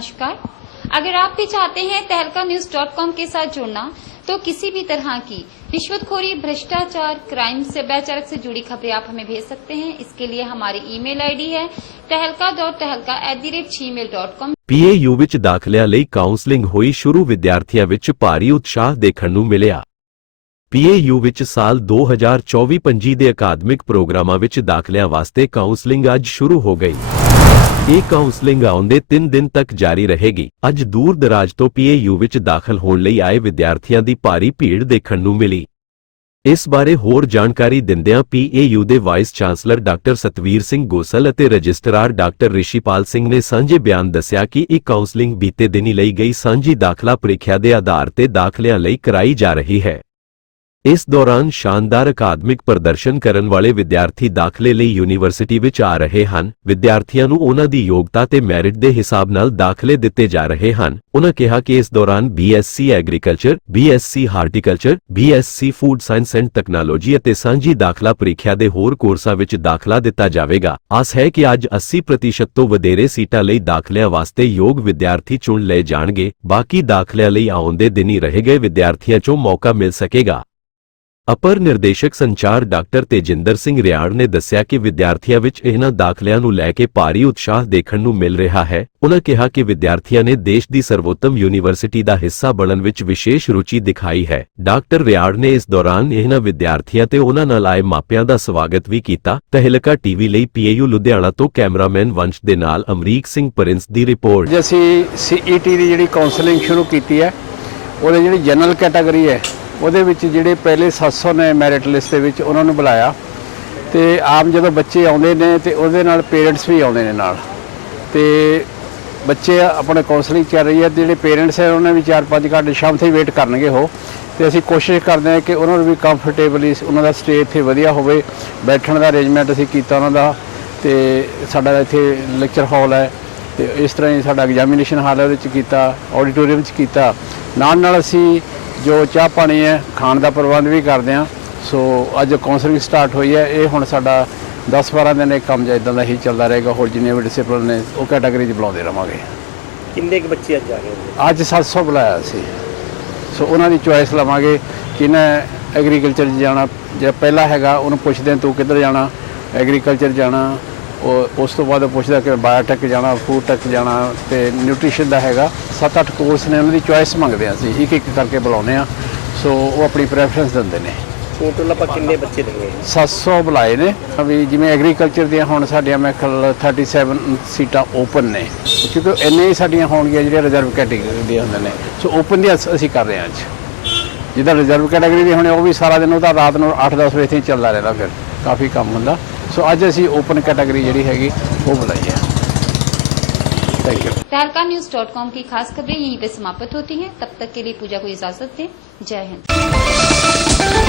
नमस्कार अगर आप भी चाहते हैं तहलका न्यूज डॉट कॉम के साथ जुड़ना तो किसी भी तरह की रिश्वतखोरी भ्रष्टाचार क्राइम सभ्याचारक से जुड़ी खबरें आप हमें भेज सकते हैं इसके लिए हमारी ईमेल आईडी है Tehelka dot Tehelka at the rate Gmail dot com PAU ਵਿੱਚ ਦਾਖਲਿਆਂ ਲਈ ਕਾਉਂਸਲਿੰਗ ਹੋਈ ਸ਼ੁਰੂ ਵਿਦਿਆਰਥੀਆਂ ਵਿੱਚ ਭਾਰੀ ਉਤਸ਼ਾਹ ਦੇਖਣ ਨੂੰ ਮਿਲਿਆ ਪੀਏਯੂ ਵਿੱਚ ਸਾਲ 2024-25 ਦੇ ਅਕਾਦਮਿਕ ਪ੍ਰੋਗਰਾਮਾਂ ਵਿੱਚ ਦਾਖਲਿਆਂ ਵਾਸਤੇ ਕਾਉਂਸਲਿੰਗ ਅੱਜ ਸ਼ੁਰੂ ਹੋ ਗਈ ਇਹ ਕਾਉਂਸਲਿੰਗ ਆਉਂਦੇ 3 ਦਿਨ ਤੱਕ ਜਾਰੀ ਰਹੇਗੀ। ਅੱਜ ਦੂਰ ਦਰਾਜ ਤੋਂ ਪੀਏਯੂ ਵਿੱਚ ਦਾਖਲ ਹੋਣ ਲਈ ਆਏ ਵਿਦਿਆਰਥੀਆਂ ਦੀ ਭਾਰੀ ਭੀੜ ਦੇਖਣ ਨੂੰ ਮਿਲੀ। ਇਸ ਬਾਰੇ ਹੋਰ ਜਾਣਕਾਰੀ ਦਿੰਦਿਆਂ ਪੀਏਯੂ ਦੇ vice chancellor doctor Satvir Singh Gosal ਅਤੇ ਰਜਿਸਟਰਾਰ ਡਾਕਟਰ ਰਿਸ਼ੀਪਾਲ ਸਿੰਘ ਨੇ ਸਾਂਝੇ ਬਿਆਨ ਦੱਸਿਆ ਕਿ ਇਹ ਕਾਉਂਸਲਿੰਗ ਬੀਤੇ ਦਿਨੀ ਲਈ ਗਈ ਸਾਂਝੀ ਦਾਖਲਾ ਪ੍ਰੀਖਿਆ ਦੇ ਆਧਾਰ ਤੇ ਦਾਖਲਿਆਂ ਲਈ ਕਰਾਈ ਜਾ ਰਹੀ ਹੈ। ਇਸ ਦੌਰਾਨ ਸ਼ਾਨਦਾਰ ਅਕਾਦਮਿਕ ਪ੍ਰਦਰਸ਼ਨ ਕਰਨ ਵਾਲੇ ਵਿਦਿਆਰਥੀ ਦਾਖਲੇ ਲਈ ਯੂਨੀਵਰਸਿਟੀ ਵਿੱਚ ਆ ਰਹੇ ਹਨ। ਵਿਦਿਆਰਥੀਆਂ ਨੂੰ ਉਹਨਾਂ ਦੀ ਯੋਗਤਾ ਤੇ ਮੈਰਿਟ ਦੇ ਹਿਸਾਬ ਨਾਲ ਦਾਖਲੇ ਦਿੱਤੇ ਜਾ ਰਹੇ ਹਨ। ਉਹਨਾਂ ਕਿਹਾ ਕਿ ਇਸ ਦੌਰਾਨ BSc agriculture BSc horticulture BSc food science and technology ਅਤੇ ਸਾਂਝੀ ਦਾਖਲਾ ਪ੍ਰੀਖਿਆ ਦੇ ਹੋਰ ਕੋਰਸਾਂ ਵਿੱਚ ਦਾਖਲਾ ਦਿੱਤਾ ਜਾਵੇਗਾ। ਆਸ ਹੈ ਕਿ ਅੱਜ 80% ਤੋਂ ਵਧੇਰੇ ਸੀਟਾਂ ਲਈ ਦਾਖਲਿਆਂ ਵਾਸਤੇ ਯੋਗ ਵਿਦਿਆਰਥੀ ਚੁਣ ਲਏ ਜਾਣਗੇ। ਬਾਕੀ ਦਾਖਲਿਆਂ ਲਈ ਆਉਂਦੇ ਦਿਨੀ ਰਹੇ ਗਏ ਵਿਦਿਆਰਥੀਆਂ 'ਚੋਂ ਮੌਕਾ ਮਿਲ ਸਕੇਗਾ। ਅਪਰ ਨਿਰਦੇਸ਼ਕ ਸੰਚਾਰ ਡਾਕਟਰ ਤੇਜਿੰਦਰ ਸਿੰਘ ਰਿਆੜ ਨੇ ਦੱਸਿਆ ਕਿ ਵਿਦਿਆਰਥੀਆਂ ਵਿੱਚ ਇਹਨਾਂ ਦਾਖਲਿਆਂ ਨੂੰ ਲੈ ਕੇ ਭਾਰੀ ਉਤਸ਼ਾਹ ਦੇਖਣ ਨੂੰ ਮਿਲ ਰਿਹਾ ਹੈ। ਉਨ੍ਹਾਂ ਕਿਹਾ ਕਿ ਵਿਦਿਆਰਥੀਆਂ ਨੇ ਦੇਸ਼ ਦੀ ਸਰਵੋਤਮ ਯੂਨੀਵਰਸਿਟੀ ਦਾ ਹਿੱਸਾ ਬਣਨ ਵਿੱਚ ਵਿਸ਼ੇਸ਼ ਰੁਚੀ ਦਿਖਾਈ ਹੈ। ਡਾਕਟਰ ਰਿਆੜ ਨੇ ਇਸ ਦੌਰਾਨ ਇਹਨਾਂ ਵਿਦਿਆਰਥੀਆਂ ਤੇ ਉਹਨਾਂ ਨਾਲ ਆਏ ਮਾਪਿਆਂ ਦਾ ਸਵਾਗਤ ਵੀ ਕੀਤਾ। ਤਹਿਲਕਾ ਟੀਵੀ ਲਈ ਪੀਏਯੂ ਲੁਧਿਆਣਾ ਤੋਂ ਕੈਮਰਾਮੈਨ ਵੰਸ਼ ਦੇ ਨਾਲ ਅਮਰੀਕ ਸਿੰਘ ਪ੍ਰਿੰਸ ਦੀ ਰਿਪੋਰਟ। ਅਸੀਂ ਸੀਈਟੀ ਦੀ ਜਿਹੜੀ ਕਾਉਂਸਲਿੰਗ ਸ਼ੁਰੂ ਕੀਤੀ ਹੈ, ਉਹਦੇ ਜਿਹੜੀ ਜਨਰਲ ਕੈਟਾਗਰੀ ਹੈ ਉਹਦੇ ਵਿੱਚ ਜਿਹੜੇ ਪਹਿਲੇ 700 ਨੇ ਮੈਰਿਟ ਲਿਸਟ ਦੇ ਵਿੱਚ ਉਹਨਾਂ ਨੂੰ ਬੁਲਾਇਆ ਤੇ ਆਮ ਜਦੋਂ ਬੱਚੇ ਆਉਂਦੇ ਨੇ ਤੇ ਉਹਦੇ ਨਾਲ ਪੇਰੈਂਟਸ ਵੀ ਆਉਂਦੇ ਨੇ ਨਾਲ। ਤੇ ਬੱਚੇ ਆਪਣੇ ਕਾਉਂਸਲਿੰਗ ਚੱਲ ਰਹੀ ਹੈ ਤੇ ਜਿਹੜੇ ਪੇਰੈਂਟਸ ਹੈ, ਉਹਨਾਂ ਵੀ 4-5 ਘੰਟੇ ਸ਼ਾਮ ਤਾਈਂ ਵੇਟ ਕਰਨਗੇ ਉਹ। ਤੇ ਅਸੀਂ ਕੋਸ਼ਿਸ਼ ਕਰਦੇ ਹਾਂ ਕਿ ਉਹਨਾਂ ਨੂੰ ਵੀ ਕੰਫਰਟੇਬਲੀ ਉਹਨਾਂ ਦਾ ਸਟੇ ਇੱਥੇ ਵਧੀਆ ਹੋਵੇ। ਬੈਠਣ ਦਾ ਅਰੇਂਜਮੈਂਟ ਅਸੀਂ ਕੀਤਾ ਉਹਨਾਂ ਦਾ ਤੇ ਸਾਡਾ ਇੱਥੇ ਲੈਕਚਰ ਹਾਲ ਹੈ। ਤੇ ਇਸ ਤਰ੍ਹਾਂ ਹੀ ਸਾਡਾ ਐਗਜ਼ਾਮੀਨੇਸ਼ਨ ਹਾਲ ਹੈ, ਉਹਦੇ ਵਿੱਚ ਕੀਤਾ ਆਡੀਟੋਰੀਅਮ ਵਿੱਚ ਕੀਤਾ। ਨਾਲ ਨਾਲ ਅਸੀਂ ਜੋ ਚਾਹ ਪਾਣੀ ਹੈ ਖਾਣ ਦਾ ਪ੍ਰਬੰਧ ਵੀ ਕਰਦੇ ਹਾਂ। ਸੋ ਅੱਜ ਕਾਉਂਸਲਿੰਗ ਸਟਾਰਟ ਹੋਈ ਹੈ। ਇਹ ਹੁਣ ਸਾਡਾ 10-12 ਦਿਨ ਇਹ ਕੰਮ ਜਿਹਾ ਇਦਾਂ ਦਾ ਹੀ ਚੱਲਦਾ ਰਹੇਗਾ। ਹੋਰ ਜਿੰਨੇ ਵੀ ਡਿਸਪਲਿਨ ਨੇ ਉਹ ਕੈਟਾਗਰੀ 'ਚ ਬੁਲਾਉਂਦੇ ਰਵਾਂਗੇ। ਕਿੰਨੇ ਕੁ ਬੱਚੇ ਅੱਜ ਆ ਗਏ? ਅੱਜ 700 ਬੁਲਾਇਆ ਸੀ। ਸੋ ਉਹਨਾਂ ਦੀ ਚੁਆਇਸ ਲਵਾਂਗੇ ਕਿਹਨੇ ਐਗਰੀਕਲਚਰ 'ਚ ਜਾਣਾ। ਜੇ ਪਹਿਲਾ ਹੈਗਾ ਉਹਨੂੰ ਪੁੱਛਦੇ ਤੂੰ ਕਿੱਧਰ ਜਾਣਾ? ਐਗਰੀਕਲਚਰ ਜਾਣਾ। ਉਸ ਤੋਂ ਬਾਅਦ ਪੁੱਛਦਾ ਕਿ ਬਾਇਓਟੈਕ ਜਾਣਾ ਫੂਡ ਟੈਕ ਜਾਣਾ ਤੇ ਨਿਊਟ੍ਰੀਸ਼ਨ ਦਾ ਹੈਗਾ। 7-8 ਕੋਰਸ ਨੇ ਉਹਨਾਂ ਦੀ ਚੁਆਇਸ ਮੰਗਦੇ ਹਾਂ ਅਸੀਂ ਇੱਕ ਇੱਕ ਕਰਕੇ ਬੁਲਾਉਂਦੇ ਆ ਸੋ ਉਹ ਆਪਣੀ ਪ੍ਰੈਫਰੈਂਸ ਦਿੰਦੇ ਨੇ। ਟੋਟਲ ਆਪਾਂ ਕਿੰਨੇ ਬੱਚੇ ਲਏ 700 ਬੁਲਾਏ ਨੇ। ਵੀ ਜਿਵੇਂ ਐਗਰੀਕਲਚਰ ਦੀਆਂ ਹੁਣ ਸਾਡੀਆਂ ਮੈਂ ਖਿਆਲ 37 ਸੀਟਾਂ ਓਪਨ ਨੇ। ਕਿਉਂਕਿ ਇੰਨੇ ਹੀ ਸਾਡੀਆਂ ਹੋਣਗੀਆਂ ਜਿਹੜੀਆਂ ਰਿਜ਼ਰਵ ਕੈਟਾਗਰੀ ਦੀਆਂ ਹੁੰਦੇ ਨੇ। ਸੋ ਓਪਨ ਦੀ ਅਸੀਂ ਕਰ ਰਹੇ ਹਾਂ ਅੱਜ। ਜਿਹਦਾ ਰਿਜ਼ਰਵ ਕੈਟਾਗਰੀ ਦੀ ਹੋਣੇ ਉਹ ਵੀ ਸਾਰਾ ਦਿਨ ਉਹਦਾ ਰਾਤ ਨੂੰ 8-10 ਵਜੇ ਤੱਕ ਚੱਲਦਾ ਰਹਿੰਦਾ ਫਿਰ। ਕਾਫੀ ਕੰਮ ਹੁੰਦਾ। ਸੋ ਅੱਜ ਅਸੀਂ ਓਪਨ ਕੈਟਾਗਰੀ ਜਿਹੜੀ ਹੈਗੀ ਉਹ ਬੁਲਾਈ ਹੈ thank you Tehelka news dot com की खास खबरें यहीं पे समाप्त होती हैं तब तक के लिए पूजा को इजाजत दें जय हिंद